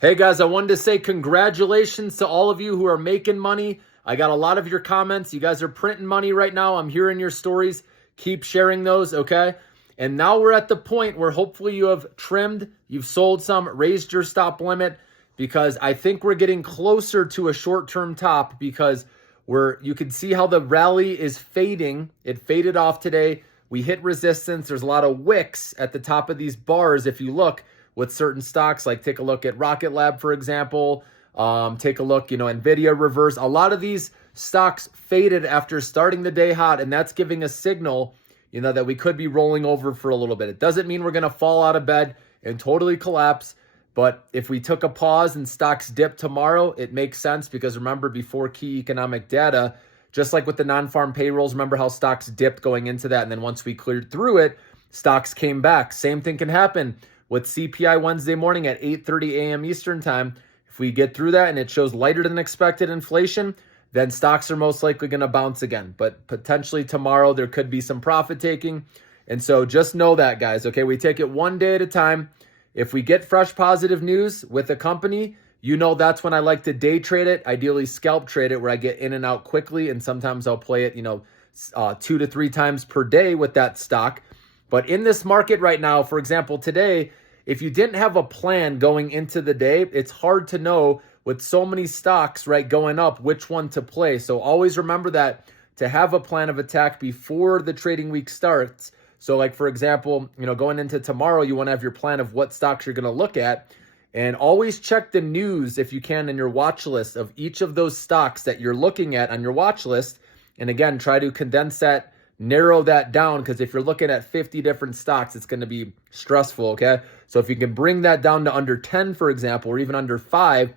Hey guys, I wanted to say congratulations to all of you who are making money. I got a lot of your comments. You guys are printing money right now. I'm hearing your stories. Keep sharing those, okay? And now we're at the point where hopefully you have trimmed, you've sold some, raised your stop limit, because I think we're getting closer to a short-term top because you can see how the rally is fading. It faded off today. We hit resistance. There's a lot of wicks at the top of these bars if you look with certain stocks, like take a look at Rocket Lab, for example. Take a look, NVIDIA reverse. A lot of these stocks faded after starting the day hot, and that's giving a signal, that we could be rolling over for a little bit. It doesn't mean we're going to fall out of bed and totally collapse, but if we took a pause and stocks dip tomorrow, it makes sense because remember, before key economic data, just like with the non-farm payrolls, remember how stocks dipped going into that, and then once we cleared through it, stocks came back. Same thing can happen with CPI Wednesday morning at 8:30 a.m. Eastern time. If we get through that and it shows lighter than expected inflation, then stocks are most likely going to bounce again. But potentially tomorrow there could be some profit taking. And so just know that, guys, okay? We take it one day at a time. If we get fresh positive news with a company, that's when I like to day trade it, ideally scalp trade it, where I get in and out quickly. And sometimes I'll play it, 2 to 3 times per day with that stock. But in this market right now, for example, today, if you didn't have a plan going into the day, it's hard to know with so many stocks, right, going up, which one to play. So always remember that to have a plan of attack before the trading week starts. So like, for example, going into tomorrow, you want to have your plan of what stocks you're going to look at. And always check the news if you can in your watch list of each of those stocks that you're looking at on your watch list. And again, try to condense that, narrow that down, because if you're looking at 50 different stocks, it's going to be stressful, okay? So if you can bring that down to under 10, for example, or even under 5,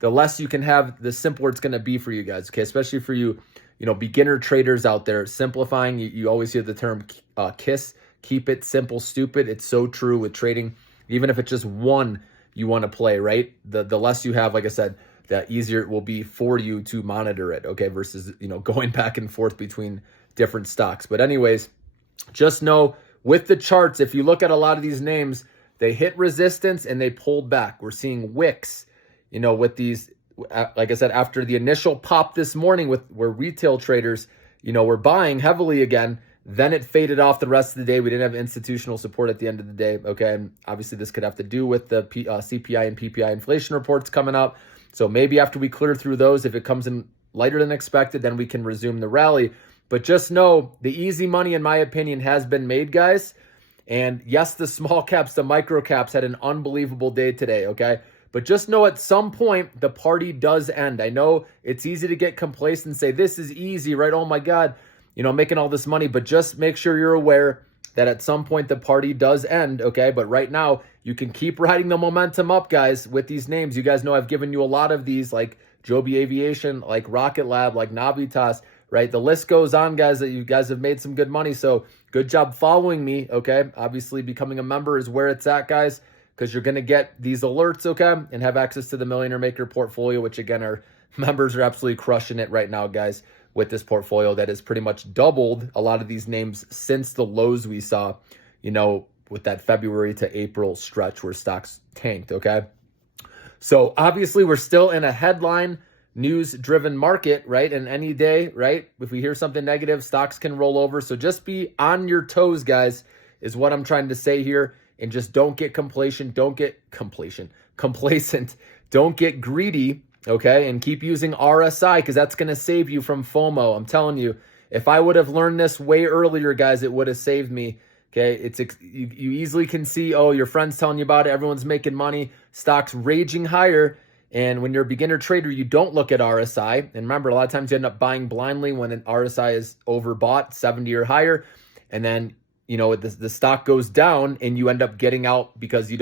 the less you can have, the simpler it's going to be for you guys, okay? Especially for you, beginner traders out there. Simplifying, you always hear the term KISS, keep it simple, stupid. It's so true with trading. Even if it's just one you want to play, right? The less you have, like I said, the easier it will be for you to monitor it, okay? Versus, going back and forth between different stocks. But anyways, just know with the charts, if you look at a lot of these names, they hit resistance and they pulled back. We're seeing wicks, with these, like I said, after the initial pop this morning where retail traders, were buying heavily again, then it faded off the rest of the day. We didn't have institutional support at the end of the day, okay? And obviously this could have to do with the CPI and PPI inflation reports coming up. So maybe after we clear through those, if it comes in lighter than expected, then we can resume the rally. But just know the easy money, in my opinion, has been made, guys. And yes, the small caps, the micro caps had an unbelievable day today, okay? But just know at some point, the party does end. I know it's easy to get complacent and say, this is easy, right? Oh my God, I'm making all this money. But just make sure you're aware that at some point the party does end, okay? But right now, you can keep riding the momentum up, guys, with these names. You guys know I've given you a lot of these, like Joby Aviation, like Rocket Lab, like Navitas, right? The list goes on, guys, that you guys have made some good money. So good job following me, okay? Obviously, becoming a member is where it's at, guys, because you're going to get these alerts, okay? And have access to the Millionaire Maker portfolio, which, again, our members are absolutely crushing it right now, guys, with this portfolio that has pretty much doubled a lot of these names since the lows we saw, with that February to April stretch where stocks tanked, okay? So obviously, we're still in a headline news-driven market, right? And any day, right? If we hear something negative, stocks can roll over. So just be on your toes, guys, is what I'm trying to say here. And just don't get complacent. Don't get complacent. Don't get greedy, okay? And keep using RSI because that's going to save you from FOMO. I'm telling you, if I would have learned this way earlier, guys, it would have saved me. Okay, you easily can see, your friend's telling you about it. Everyone's making money. Stocks raging higher. And when you're a beginner trader, you don't look at RSI. And remember, a lot of times you end up buying blindly when an RSI is overbought, 70 or higher. And then, the stock goes down and you end up getting out because you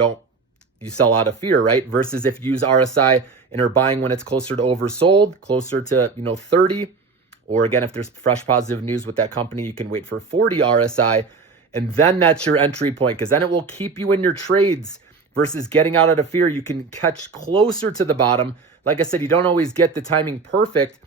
sell out of fear, right? Versus if you use RSI and are buying when it's closer to oversold, closer to, 30. Or again, if there's fresh positive news with that company, you can wait for 40 RSI. And then that's your entry point because then it will keep you in your trades. Versus getting out of fear, you can catch closer to the bottom. Like I said, you don't always get the timing perfect.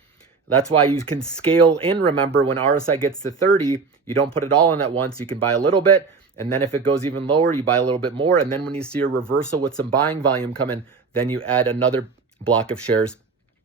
That's why you can scale in. Remember, when RSI gets to 30, you don't put it all in at once. You can buy a little bit. And then if it goes even lower, you buy a little bit more. And then when you see a reversal with some buying volume coming, then you add another block of shares,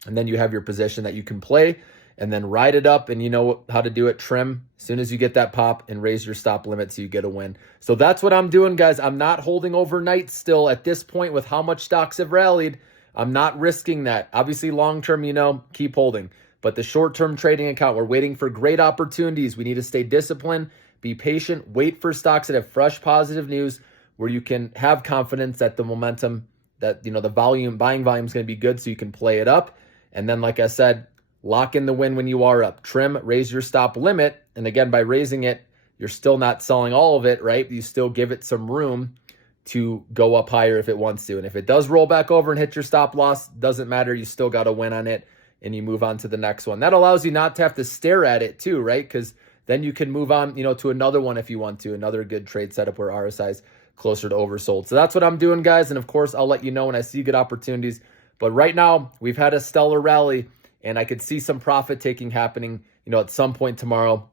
and then you have your position that you can play and then ride it up, and you know how to do it. Trim as soon as you get that pop and raise your stop limit so you get a win. So that's what I'm doing, guys. I'm not holding overnight still at this point with how much stocks have rallied. I'm not risking that. Obviously, long-term, keep holding. But the short-term trading account, we're waiting for great opportunities. We need to stay disciplined, be patient, wait for stocks that have fresh positive news where you can have confidence that the momentum, that the buying volume is going to be good so you can play it up. And then, like I said, lock in the win when you are up. Trim, raise your stop limit. And again, by raising it, you're still not selling all of it, right? You still give it some room to go up higher if it wants to. And if it does roll back over and hit your stop loss, doesn't matter. You still got to win on it and you move on to the next one. That allows you not to have to stare at it too, right? Because then you can move on, to another one if you want to, another good trade setup where RSI is closer to oversold. So that's what I'm doing, guys. And of course, I'll let you know when I see good opportunities. But right now, we've had a stellar rally, and I could see some profit taking happening, at some point tomorrow.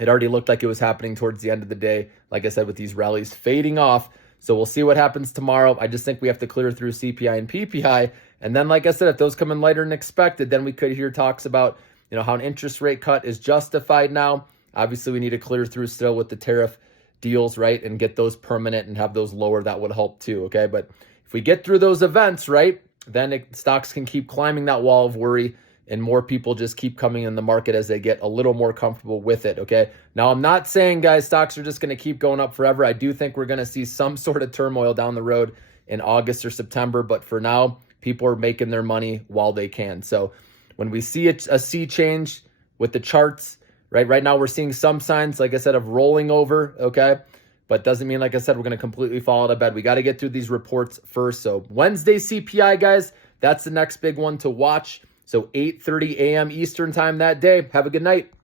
It already looked like it was happening towards the end of the day, like I said, with these rallies fading off. So we'll see what happens tomorrow. I just think we have to clear through CPI and PPI. And then, like I said, if those come in lighter than expected, then we could hear talks about, how an interest rate cut is justified now. Obviously, we need to clear through still with the tariff deals, right, and get those permanent and have those lower. That would help too, okay? But if we get through those events, right, then stocks can keep climbing that wall of worry, and more people just keep coming in the market as they get a little more comfortable with it, okay? Now, I'm not saying, guys, stocks are just going to keep going up forever. I do think we're going to see some sort of turmoil down the road in August or September, but for now, people are making their money while they can. So when we see a sea change with the charts, right now we're seeing some signs, like I said, of rolling over, okay? But doesn't mean, like I said, we're going to completely fall out of bed. We got to get through these reports first. So Wednesday CPI, guys, that's the next big one to watch. So 8:30 a.m. Eastern time that day. Have a good night.